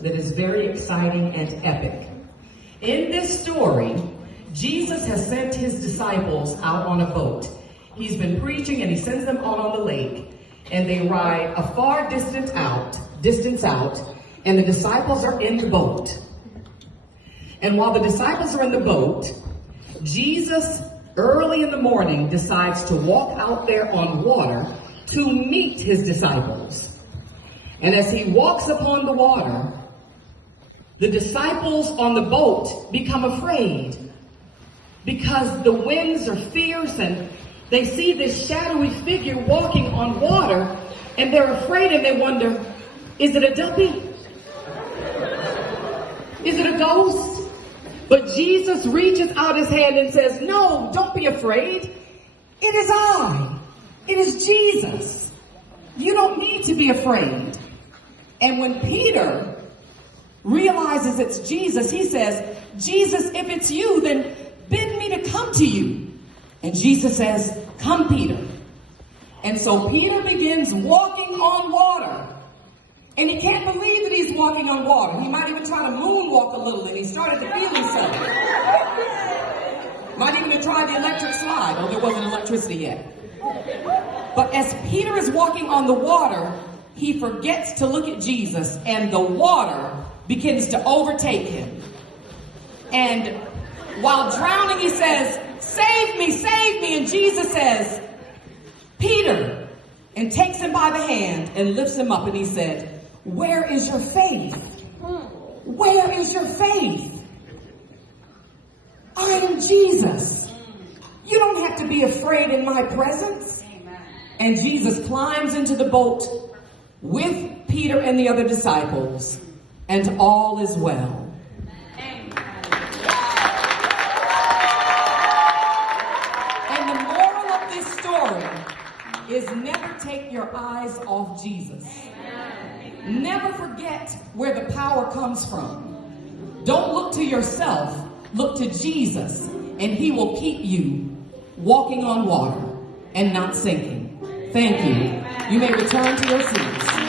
that is very exciting and epic. In this story, Jesus has sent his disciples out on a boat. He's been preaching and he sends them out on the lake, and they ride a far distance out, and the disciples are in the boat. And while the disciples are in the boat, Jesus, early in the morning, decides to walk out there on water to meet his disciples. And as he walks upon the water, the disciples on the boat become afraid because the winds are fierce and they see this shadowy figure walking on water, and they're afraid and they wonder, is it a duppy? Is it a ghost? But Jesus reaches out his hand and says, no, don't be afraid. It is I. It is Jesus. You don't need to be afraid. And when Peter realizes it's Jesus, he says, Jesus, if it's you, then bid me to come to you. And Jesus says, come, Peter. And so Peter begins walking on water. And he can't believe that he's walking on water. He might even try to moonwalk a little, and he started to feel himself. Might even have tried the electric slide, though there wasn't electricity yet. But as Peter is walking on the water, he forgets to look at Jesus, and the water begins to overtake him. And while drowning, he says, save me, and Jesus says, Peter, and takes him by the hand and lifts him up, and he said, where is your faith? Where is your faith? I am Jesus. You don't have to be afraid in my presence. And Jesus climbs into the boat with Peter and the other disciples, and all is well. And the moral of this story is never take your eyes off Jesus. Never forget where the power comes from. Don't look to yourself, look to Jesus, and he will keep you walking on water and not sinking. Thank you. You may return to your seats.